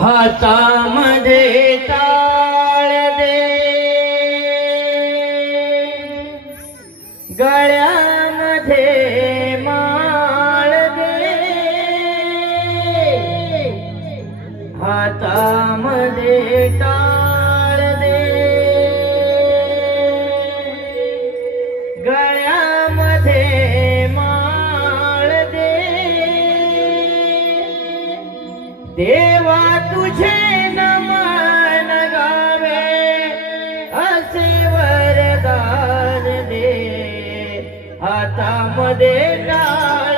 हातामध्ये ताळ दे. गळ्यामध्ये તામ દે, ટાળ દે. ગળ્યા મધે માળ દે. દેવા તુજે નમન ગાવે હસે વરદાન દે. આ તામ દે ટાળ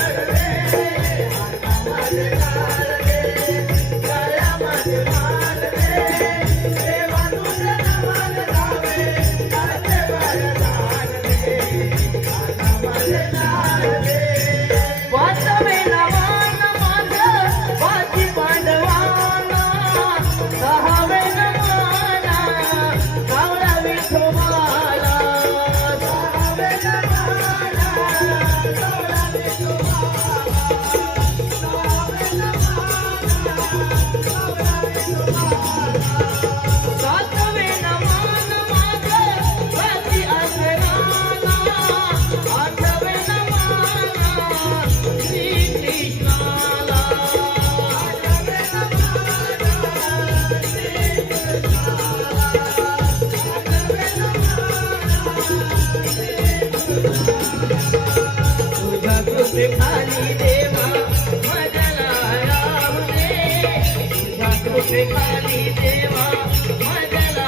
देवा मजला